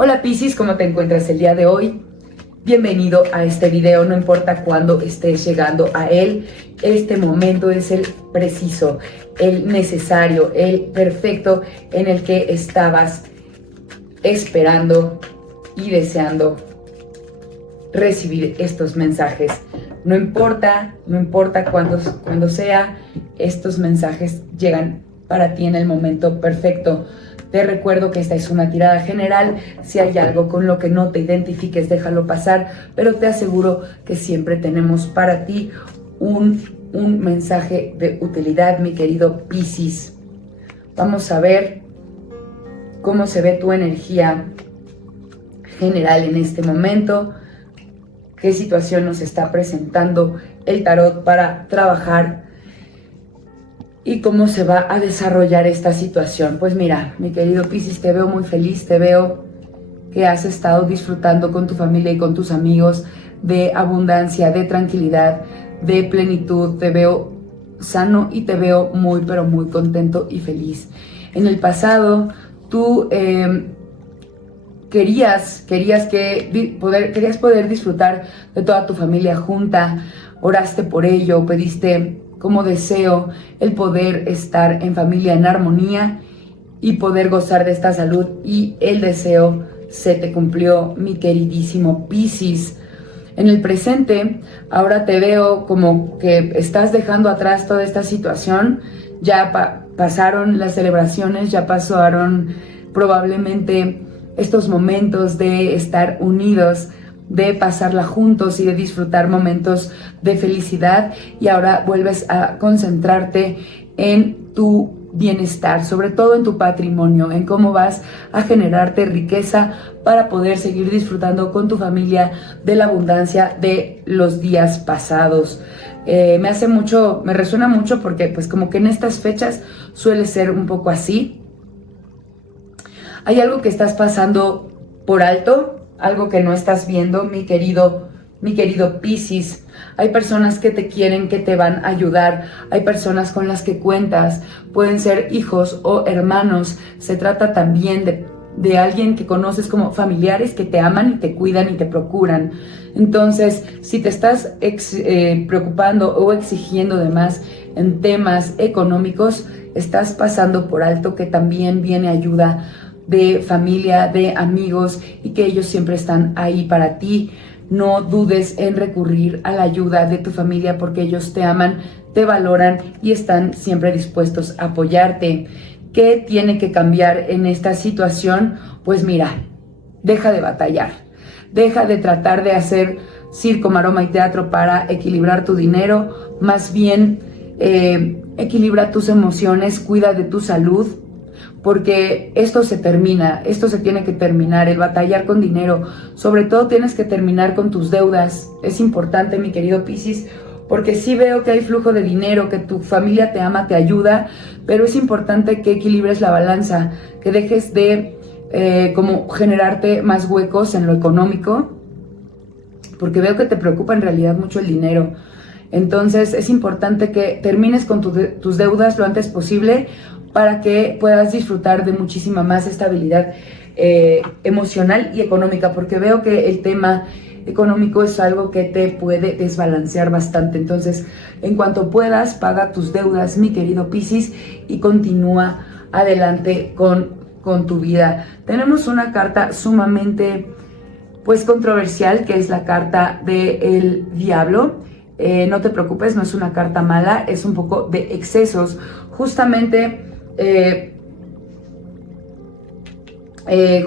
Hola Piscis, ¿cómo te encuentras el día de hoy? Bienvenido a este video, no importa cuándo estés llegando a él, este momento es el preciso, el necesario, el perfecto en el que estabas esperando y deseando recibir estos mensajes. No importa cuándo sea, estos mensajes llegan para ti en el momento perfecto. Te recuerdo que esta es una tirada general. Si hay algo con lo que no te identifiques, déjalo pasar, pero te aseguro que siempre tenemos para ti un mensaje de utilidad, mi querido Piscis. Vamos a ver cómo se ve tu energía general en este momento, qué situación nos está presentando el tarot para trabajar y cómo se va a desarrollar esta situación. Pues mira, mi querido Piscis, te veo muy feliz, te veo que has estado disfrutando con tu familia y con tus amigos de abundancia, de tranquilidad, de plenitud. Te veo sano y te veo muy, pero muy contento y feliz. En el pasado, tú querías poder disfrutar de toda tu familia junta, oraste por ello, pediste como deseo el poder estar en familia en armonía y poder gozar de esta salud, y el deseo se te cumplió, mi queridísimo Piscis. En el presente, ahora te veo como que estás dejando atrás toda esta situación. Ya pasaron las celebraciones, ya pasaron probablemente estos momentos de estar unidos, de pasarla juntos y de disfrutar momentos de felicidad, y ahora vuelves a concentrarte en tu bienestar, sobre todo en tu patrimonio, en cómo vas a generarte riqueza para poder seguir disfrutando con tu familia de la abundancia de los días pasados. Me resuena mucho porque pues como que en estas fechas suele ser un poco así. Hay algo que estás pasando por alto, algo que no estás viendo, mi querido Piscis. Hay personas que te quieren, que te van a ayudar. Hay personas con las que cuentas. Pueden ser hijos o hermanos. Se trata también de alguien que conoces como familiares que te aman y te cuidan y te procuran. Entonces, si te estás preocupando o exigiendo de más en temas económicos, estás pasando por alto que también viene ayuda de familia, de amigos, y que ellos siempre están ahí para ti. No dudes en recurrir a la ayuda de tu familia porque ellos te aman, te valoran y están siempre dispuestos a apoyarte. ¿Qué tiene que cambiar en esta situación? Pues mira, deja de batallar, deja de tratar de hacer circo, maroma y teatro para equilibrar tu dinero. Más bien, equilibra tus emociones, cuida de tu salud, porque esto se termina, esto se tiene que terminar, el batallar con dinero. Sobre todo tienes que terminar con tus deudas. Es importante, mi querido Piscis, porque sí veo que hay flujo de dinero, que tu familia te ama, te ayuda, pero es importante que equilibres la balanza, que dejes de como generarte más huecos en lo económico, porque veo que te preocupa en realidad mucho el dinero. Entonces es importante que termines con tus deudas lo antes posible, para que puedas disfrutar de muchísima más estabilidad emocional y económica, porque veo que el tema económico es algo que te puede desbalancear bastante. Entonces, en cuanto puedas, paga tus deudas, mi querido Piscis, y continúa adelante con tu vida. Tenemos una carta sumamente pues controversial, que es la carta del diablo. No te preocupes, no es una carta mala, es un poco de excesos. Justamente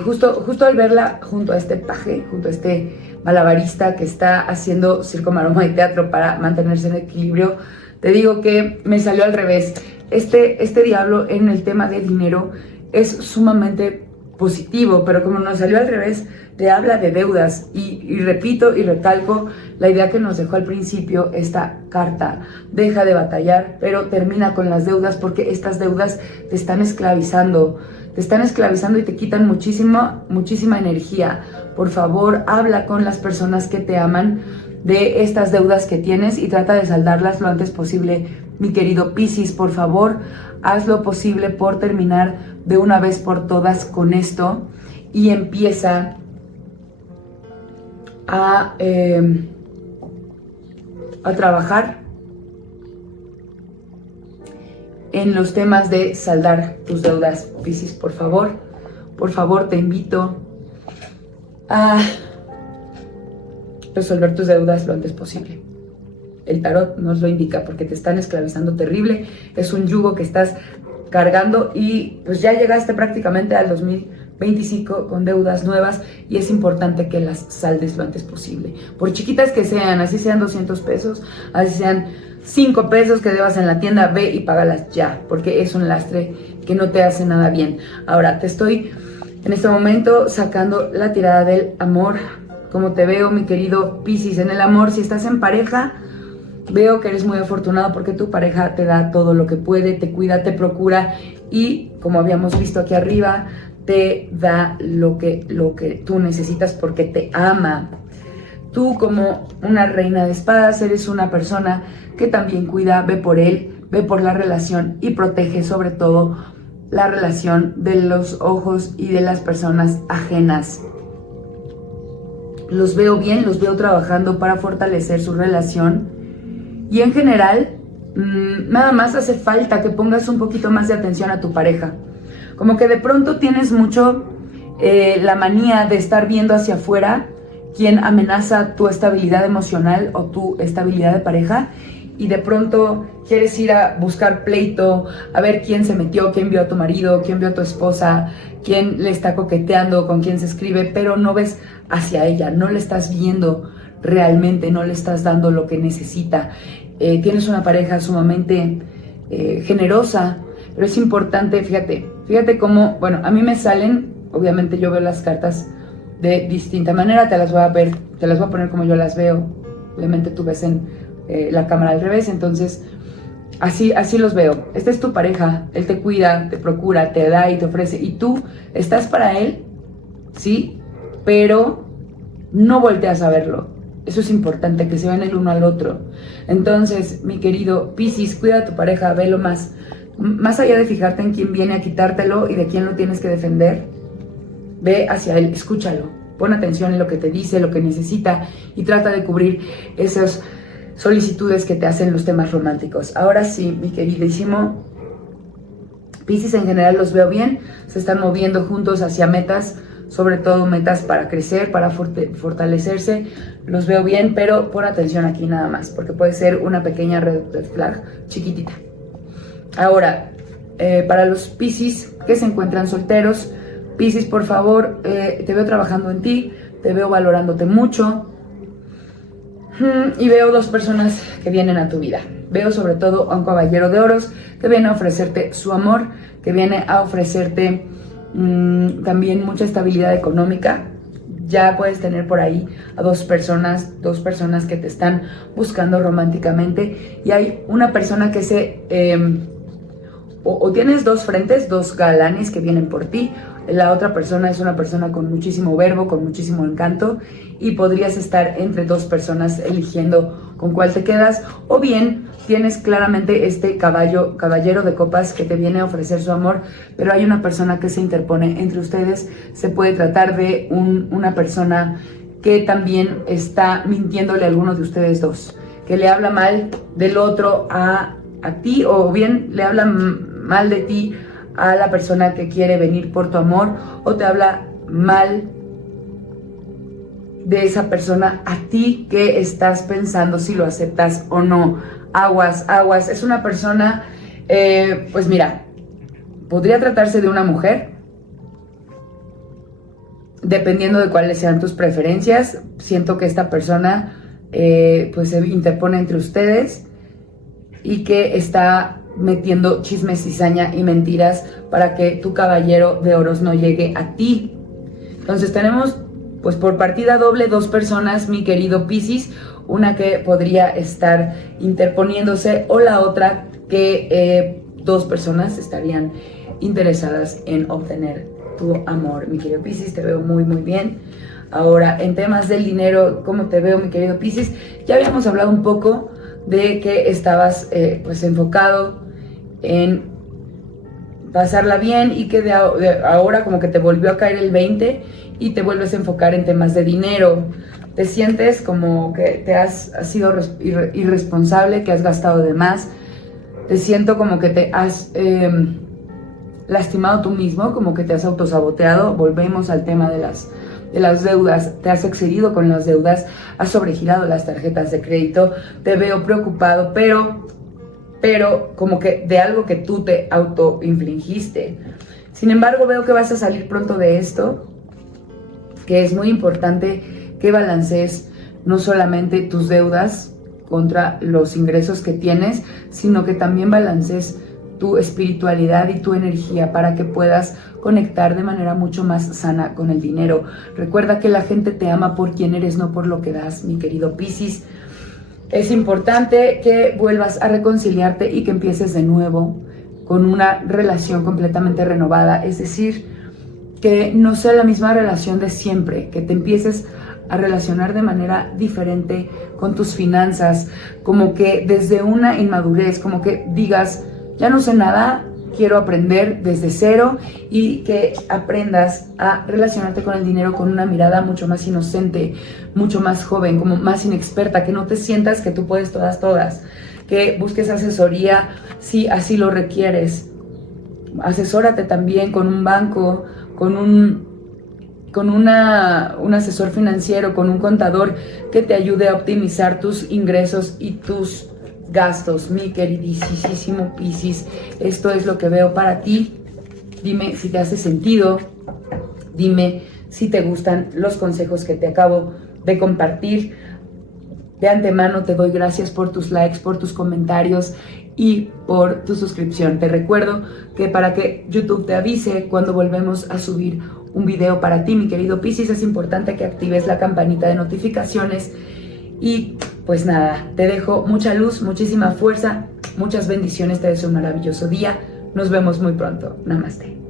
justo al verla junto a este paje, junto a este malabarista que está haciendo circo, maroma y teatro para mantenerse en equilibrio, te digo que me salió al revés. Este diablo en el tema de dinero es sumamente positivo, pero como nos salió al revés, te habla de deudas, y repito y recalco la idea que nos dejó al principio esta carta. Deja de batallar, pero termina con las deudas, porque estas deudas te están esclavizando y te quitan muchísima energía. Por favor, habla con las personas que te aman de estas deudas que tienes y trata de saldarlas lo antes posible, mi querido Piscis. Por favor, haz lo posible por terminar de una vez por todas con esto y empieza a trabajar en los temas de saldar tus deudas. Piscis, por favor te invito a resolver tus deudas lo antes posible. El tarot nos lo indica porque te están esclavizando terrible, es un yugo que estás cargando y pues ya llegaste prácticamente al 2025 con deudas nuevas y es importante que las saldes lo antes posible. Por chiquitas que sean, así sean 200 pesos, así sean 5 pesos que debas en la tienda, ve y págalas ya, porque es un lastre que no te hace nada bien. Ahora te estoy en este momento sacando la tirada del amor. Como te veo, mi querido Piscis, en el amor, si estás en pareja, veo que eres muy afortunado porque tu pareja te da todo lo que puede, te cuida, te procura y, como habíamos visto aquí arriba, te da lo que tú necesitas porque te ama. Tú, como una reina de espadas, eres una persona que también cuida, ve por él, ve por la relación y protege sobre todo la relación de los ojos y de las personas ajenas. Los veo bien, los veo trabajando para fortalecer su relación y en general nada más hace falta que pongas un poquito más de atención a tu pareja. Como que de pronto tienes mucho la manía de estar viendo hacia afuera quién amenaza tu estabilidad emocional o tu estabilidad de pareja y de pronto quieres ir a buscar pleito, a ver quién se metió, quién vio a tu marido, quién vio a tu esposa, quién le está coqueteando, con quién se escribe, pero no ves hacia ella, no le estás viendo realmente, no le estás dando lo que necesita. Tienes una pareja sumamente generosa, pero es importante, fíjate cómo, bueno, a mí me salen, obviamente yo veo las cartas de distinta manera, te las voy a poner como yo las veo, obviamente tú ves en la cámara al revés, entonces así los veo. Esta es tu pareja, él te cuida, te procura, te da y te ofrece, y tú estás para él, sí, pero no volteas a verlo. Eso es importante, que se vean el uno al otro. Entonces, mi querido Piscis, cuida a tu pareja, velo más allá de fijarte en quién viene a quitártelo y de quién lo tienes que defender. Ve hacia él, escúchalo, pon atención en lo que te dice, lo que necesita y trata de cubrir esas solicitudes que te hacen los temas románticos. Ahora sí, mi queridísimo Piscis, en general los veo bien, se están moviendo juntos hacia metas, sobre todo metas para crecer, para fortalecerse, los veo bien, pero pon atención aquí nada más, porque puede ser una pequeña red flag chiquitita. Ahora, para los Piscis que se encuentran solteros, Piscis, por favor, te veo trabajando en ti, te veo valorándote mucho y veo dos personas que vienen a tu vida. Veo sobre todo a un caballero de oros que viene a ofrecerte su amor, que viene a ofrecerte también mucha estabilidad económica. Ya puedes tener por ahí a dos personas que te están buscando románticamente y hay una persona que o tienes dos frentes, dos galanes que vienen por ti. La otra persona es una persona con muchísimo verbo, con muchísimo encanto y podrías estar entre dos personas eligiendo con cuál te quedas, o bien tienes claramente este caballero de copas que te viene a ofrecer su amor, pero hay una persona que se interpone entre ustedes. Se puede tratar de una persona que también está mintiéndole a alguno de ustedes dos, que le habla mal del otro a ti, o bien le habla mal de ti a la persona que quiere venir por tu amor, o te habla mal de esa persona a ti, que estás pensando si lo aceptas o no. Aguas, es una persona, pues mira, podría tratarse de una mujer, dependiendo de cuáles sean tus preferencias. Siento que esta persona pues se interpone entre ustedes y que está metiendo chismes, cizaña y mentiras para que tu caballero de oros no llegue a ti. Entonces tenemos pues por partida doble dos personas, mi querido Piscis, una que podría estar interponiéndose o la otra que dos personas estarían interesadas en obtener tu amor, mi querido Piscis. Te veo muy muy bien. Ahora, en temas del dinero, ¿cómo te veo, mi querido Piscis? Ya habíamos hablado un poco de que estabas pues enfocado en pasarla bien y que de ahora como que te volvió a caer el 20 y te vuelves a enfocar en temas de dinero. Te sientes como que has sido irresponsable, que has gastado de más. Te siento como que te has lastimado tú mismo, como que te has autosaboteado. Volvemos al tema de las deudas. Te has excedido con las deudas, has sobregirado las tarjetas de crédito. Te veo preocupado, pero como que de algo que tú te autoinfligiste. Sin embargo, veo que vas a salir pronto de esto, que es muy importante que balancees no solamente tus deudas contra los ingresos que tienes, sino que también balancees tu espiritualidad y tu energía para que puedas conectar de manera mucho más sana con el dinero. Recuerda que la gente te ama por quien eres, no por lo que das, mi querido Piscis. Es importante que vuelvas a reconciliarte y que empieces de nuevo con una relación completamente renovada, es decir, que no sea la misma relación de siempre, que te empieces a relacionar de manera diferente con tus finanzas, como que desde una inmadurez, como que digas, ya no sé nada, quiero aprender desde cero, y que aprendas a relacionarte con el dinero con una mirada mucho más inocente, mucho más joven, como más inexperta, que no te sientas que tú puedes todas, que busques asesoría si así lo requieres. Asesórate también con un banco, con un asesor financiero, con un contador que te ayude a optimizar tus ingresos y tus gastos, mi queridísimo Piscis. Esto es lo que veo para ti. Dime si te hace sentido, dime si te gustan los consejos que te acabo de compartir. De antemano te doy gracias por tus likes, por tus comentarios y por tu suscripción. Te recuerdo que para que YouTube te avise cuando volvemos a subir un video para ti, mi querido Piscis, es importante que actives la campanita de notificaciones. Y pues nada, te dejo mucha luz, muchísima fuerza, muchas bendiciones, te deseo un maravilloso día. Nos vemos muy pronto. Namaste.